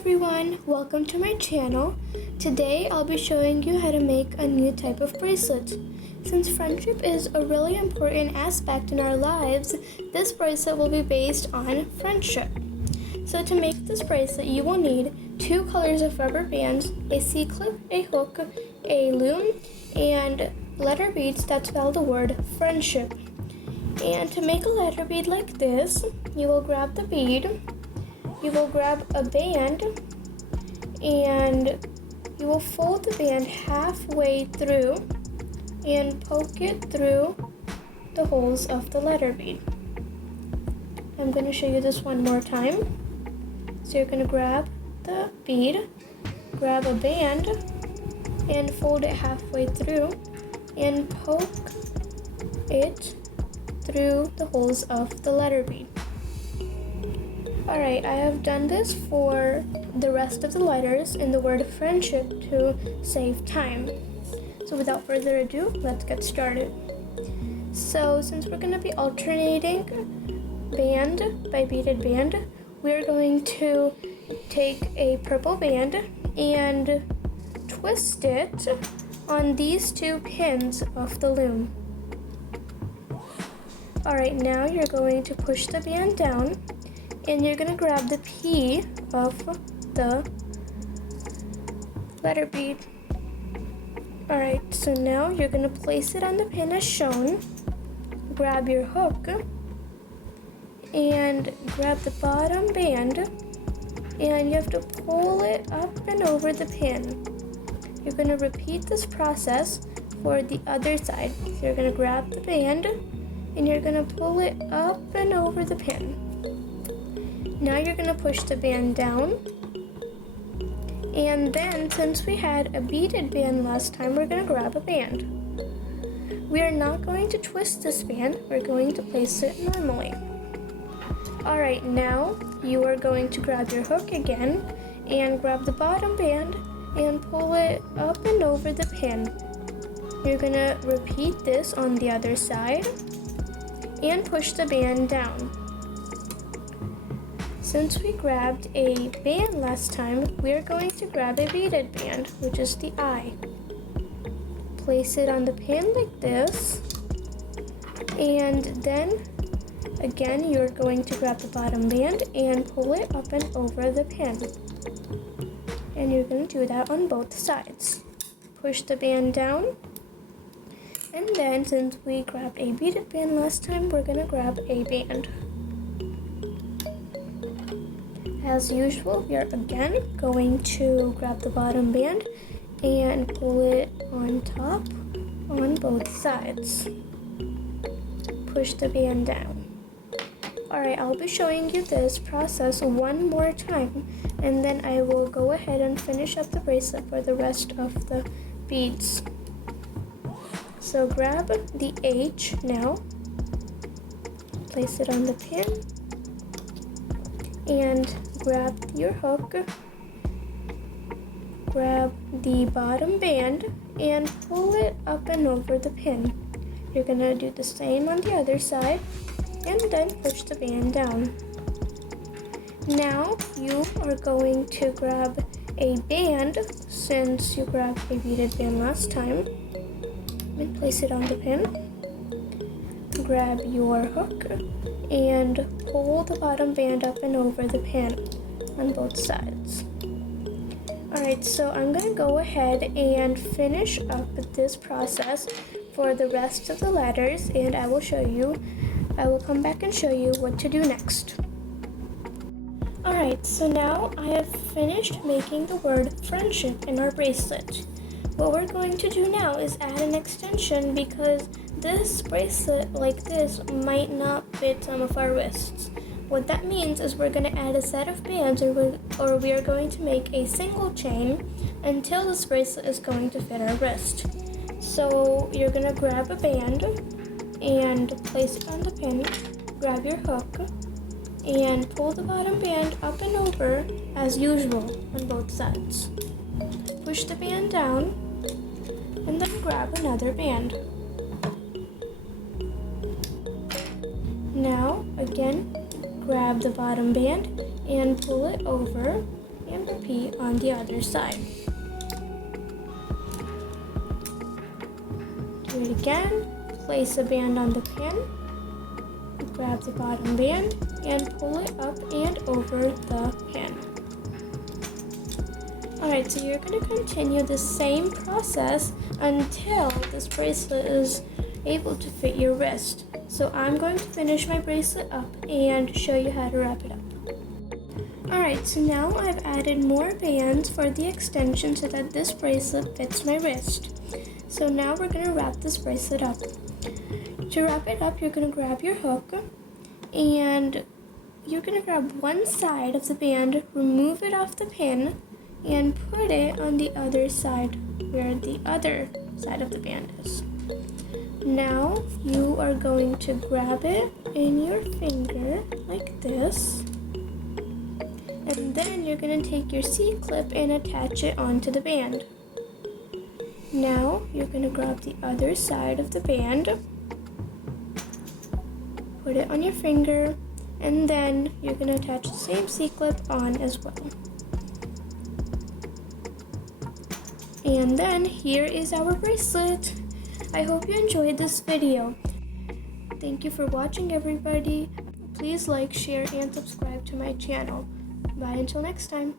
everyone, welcome to my channel. Today I'll be showing you how to make a new type of bracelet. Since friendship is a really important aspect in our lives, this bracelet will be based on friendship. So to make this bracelet, you will need 2 colors of rubber bands, a C-clip, a hook, a loom, and letter beads that spell the word friendship. And to make a letter bead like this, you will grab the bead, you will grab a band, and you will fold the band halfway through and poke it through the holes of the letter bead. I'm going to show you this one more time. So you're going to grab the bead, grab a band, and fold it halfway through and poke it through the holes of the letter bead. Alright, I have done this for the rest of the letters in the word friendship to save time. So without further ado, let's get started. So since we're going to be alternating band by beaded band, we're going to take a purple band and twist it on these 2 pins of the loom. Alright, now you're going to push the band down and you're going to grab the P of the letter bead. Alright, so now you're going to place it on the pin as shown, grab your hook, and grab the bottom band, and you have to pull it up and over the pin. You're going to repeat this process for the other side. So you're going to grab the band, and you're going to pull it up and over the pin. Now you're going to push the band down, and then since we had a beaded band last time, we're going to grab a band. We are not going to twist this band, we're going to place it normally. Alright, now you are going to grab your hook again and grab the bottom band and pull it up and over the pin. You're going to repeat this on the other side and push the band down. Since we grabbed a band last time, we are going to grab a beaded band, which is the I. Place it on the pin like this, and then again you're going to grab the bottom band and pull it up and over the pin. And you're going to do that on both sides. Push the band down, and then since we grabbed a beaded band last time, we're going to grab a band. As usual, we are again going to grab the bottom band and pull it on top on both sides. Push the band down. Alright, I'll be showing you this process one more time, and then I will go ahead and finish up the bracelet for the rest of the beads. So grab the H now, place it on the pin, and grab your hook, grab the bottom band, and pull it up and over the pin. You're going to do the same on the other side, and then push the band down. Now you are going to grab a band, since you grabbed a beaded band last time, and place it on the pin. Grab your hook and pull the bottom band up and over the pin on both sides. Alright, so I'm going to go ahead and finish up this process for the rest of the letters, and I will come back and show you what to do next. Alright, so now I have finished making the word friendship in our bracelet. What we're going to do now is add an extension, because this bracelet like this might not fit some of our wrists. What that means is we're going to add a set of bands, or we are going to make a single chain until this bracelet is going to fit our wrist. So you're going to grab a band and place it on the pin, grab your hook, and pull the bottom band up and over as usual on both sides. Push the band down, and then grab another band. Now, again, grab the bottom band and pull it over and repeat on the other side. Do it again. Place a band on the pin. Grab the bottom band and pull it up and over the pin. Alright, so you're going to continue the same process until this bracelet is able to fit your wrist. So I'm going to finish my bracelet up and show you how to wrap it up. Alright, so now I've added more bands for the extension so that this bracelet fits my wrist. So now we're going to wrap this bracelet up. To wrap it up, you're going to grab your hook and you're going to grab one side of the band, remove it off the pin, and put it on the other side where the other side of the band is. Now you are going to grab it in your finger like this, and then you're going to take your C-clip and attach it onto the band. Now you're going to grab the other side of the band, put it on your finger, and then you're going to attach the same C-clip on as well. And then here is our bracelet. I hope you enjoyed this video. Thank you for watching, everybody. Please like, share, and subscribe to my channel. Bye until next time.